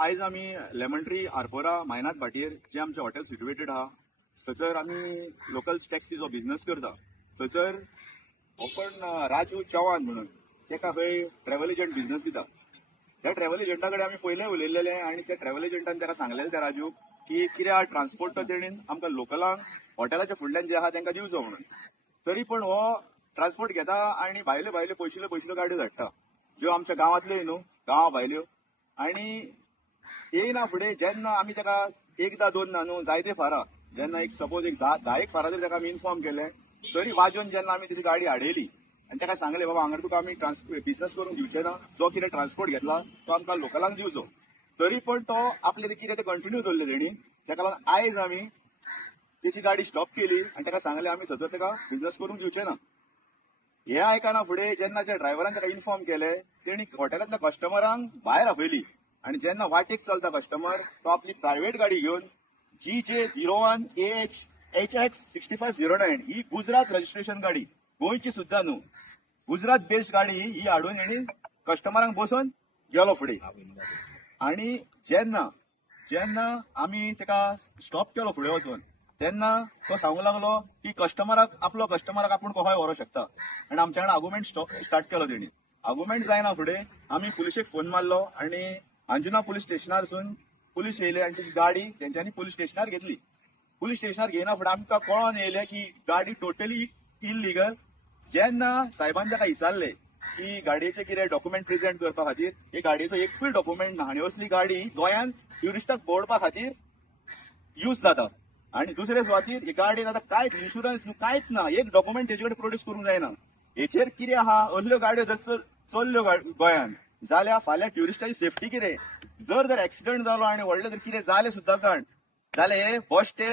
आयज आमी lemon tree Arpora मायनाथ भाटीर जे आमचे हॉटेल सिट्युएटेड आहा थंयसर आमी लोकल टॅक्सीचो बिझनेस करता. थंयसर ओपन राजू चव्हाण म्हणून तेका खंय ट्रॅव्हल एजंट बिझनेस दिता. त्या ट्रॅव्हल एजंटा कडेन आमी पयलें उलयलेले आनी त्या ट्रॅव्हल एजंटान तेका सांगलेलें त्या राजू की कित्याक ट्रान्सपोर्ट तो तेणीन आमकां लोकलांक हॉटेलाच्या फुडल्यान जे आहा तांकां दिवचो म्हणून. तरी पण हो ट्रान्सपोर्ट घेता आनी भायल्यो भायल्यो पयशिल्यो गाडयो धाडटा ज्यो आमच्या गांवांतल्यो न्हू गांवा भायल्यो. आनी येयना फुडें जेन्ना आमी ताका एकदां दोनदां न्हू जायते फारां जेन्ना एक सपोज एक धा एक फारां जर ताका आमी इन्फॉर्म केलें तरी वाजोवन जेन्ना आमी तेजी गाडी हाडयली आनी ताका सांगलें बाबा हांगा तुका आमी बिझनेस करूंक दिवचे ना, जो कितें ट्रान्सपोर्ट घेतला तो आमकां लोकलांक दिवचो. तरी पण तो आपले कितें ते कंटिन्यू दवरले तेणी. ताका लागून आयज आमी तेची गाडी स्टॉप केली आनी ताका सांगलें आमी थंयसर ताका बिझनेस करूंक दिवचे ना. हे आयकना फुडें जेन्ना त्या ड्रायव्हरान ताका इन्फॉर्म केलें तेणी हॉटेलांतल्या कस्टमरांक भायर आपयली आनी जेन्ना वाटेक चलता कस्टमर तो आपली प्रायव्हेट गाडी घेवन GJ01AHX6509 ही गुजरात रजिस्ट्रेशन गाडी गोंयची सुद्दां न्हू गुजरात बेस्ड गाडी ही हाडून हेणी कस्टमरांक बसोवन गेलो फुडें. आनी जेन्ना आमी ताका स्टॉप केलो फुडें वचून तेन्ना तो सांगूंक लागलो की आपलो कस्टमराक आपूण कसोय व्हरोंक शकता. आनी आमच्या कडेन आर्ग्युमेंट स्टार्ट केलो तेणी. आर्ग्युमेंट जायना फुडें आमी पुलिशेक फोन मारलो आनी अंजुना पुलीस स्टेशनारसून पुलीस येयले आनी ती गाडी तेंच्यांनी पुलीस स्टेशनार घेतली. पुलीस स्टेशनार घेयना फुडें आमकां कळोन येयलें की गाडी टोटली इल्लिगल. जेन्ना सायबान ताका विचारलें की गाडयेचे कितें डॉक्युमेंट प्रेजेंट करपा खातीर हे गाडयेचो एकूय डॉक्युमेंट ना आनी असली गाडी गोंयांत ट्युरिस्टाक भोंवडपा खातीर यूज जाता. आनी दुसरे सुवातीर ही गाडयेन आतां कांयच इन्शुरन्स न्हू कांयच ना, एक डॉक्युमेंट तेजे कडेन प्रोड्यूस करूंक जायना. हेचेर कितें आहा असल्यो गाडयो जर चल्ल्यो गोंयांत जाल्यार फाल्यां ट्युरिस्टाची सेफ्टी कितें. जर एक्सिडंट जालो आनी व्हडलें जर कितें जालें सुद्दां कांड जाल्यार हे बश्टे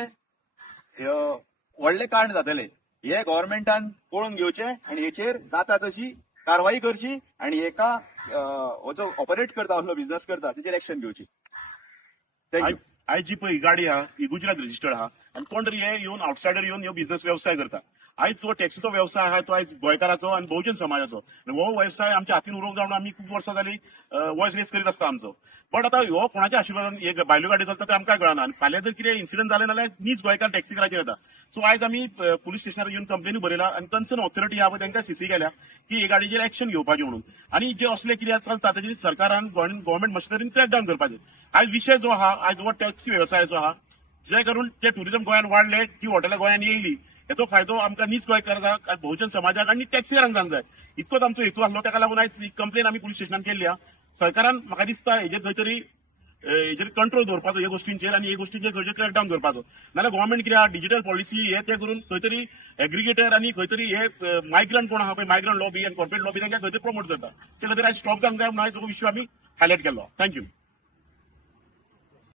व्हडलें कांड जातलें. हे गव्हर्मेंटान पळोवन घेवचें आनी हेचेर जाता तशी कारवाई करची आनी हेका हो जो ऑपरेट करता असलो बिझनेस करता तेचेर एक्शन घेवची. थँक्यू. आयज जी पळय ही गाडी आहा ही गुजरात रजिस्टर्ड आहा आनी कोण तरी हे येवन आउटसायडर येवन ह्यो बिझनेस व्यवसाय करता. आयज जो टॅक्सीचो व्यवसाय आहा तो आयज गोंयकाराचो आनी बहुजन समाजाचो. हो व्यवसाय आमच्या हातीन उरोवंक जावन आमी खूब वर्सां जाली वॉयस रेस करीत आसता आमचो. बट आतां ह्यो कोणाच्या आशिर्वादान हे भायल्यो गाडी चलता ते आमकां कळना आनी फाल्यां जर कितें इन्सिडंट जालें जाल्यार नीज गोंयकार टॅक्सीकाराचेर येता. सो आयज आमी पुलीस स्टेशनार येवन कंप्लेनी बरयला आनी कन्सर्न ऑथॉरिटी आहा पळय तांकां सीसी केल्या की हे गाडयेचेर एक्शन घेवपाचें म्हणून. आनी जे असले कितें चलता ताचेर सरकारान गव्हर्मेंट मशिनरीन क्रॅकडावन करपाचें. आयज विशय जो आहा आयज हो टॅक्सी व्यवसायाचो आहा जे करून ते ट्युरिझम गोंयांत वाडले ती हॉटेलां गोंयांत येयली हेचो फायदो आमकां नीज गोंयकारांक बहुजन समाजाक आनी टॅक्सीकारांक जावंक जाय. इतकोच आमचो हेतू आसलो. ताका लागून आयज ही कंप्लेन आमी पुलीस स्टेशनार केल्ली आहा. सरकारान म्हाका दिसता हेजेर खंय तरी हेजेर कंट्रोल दवरपाचो ह्या गोष्टींचेर आनी हे गोष्टींचेर खंयचेर क्रॅकडावन करपाचो. नाल्यार गव्हर्मेंट कितें आहा डिजिटल पॉलिसी हे ते करून खंय तरी एग्रिगेटर आनी खंय तरी हे मायग्रंट कोण आहा पळय मायग्रंट लॉबी आनी कॉर्पोरेट लॉबी तांकां खंय तरी प्रमोट करता. ते खातीर आयज स्टॉप जावंक जाय म्हणून आयज हो इश्यू आमी हायलायट केल्लो. थँक्यू.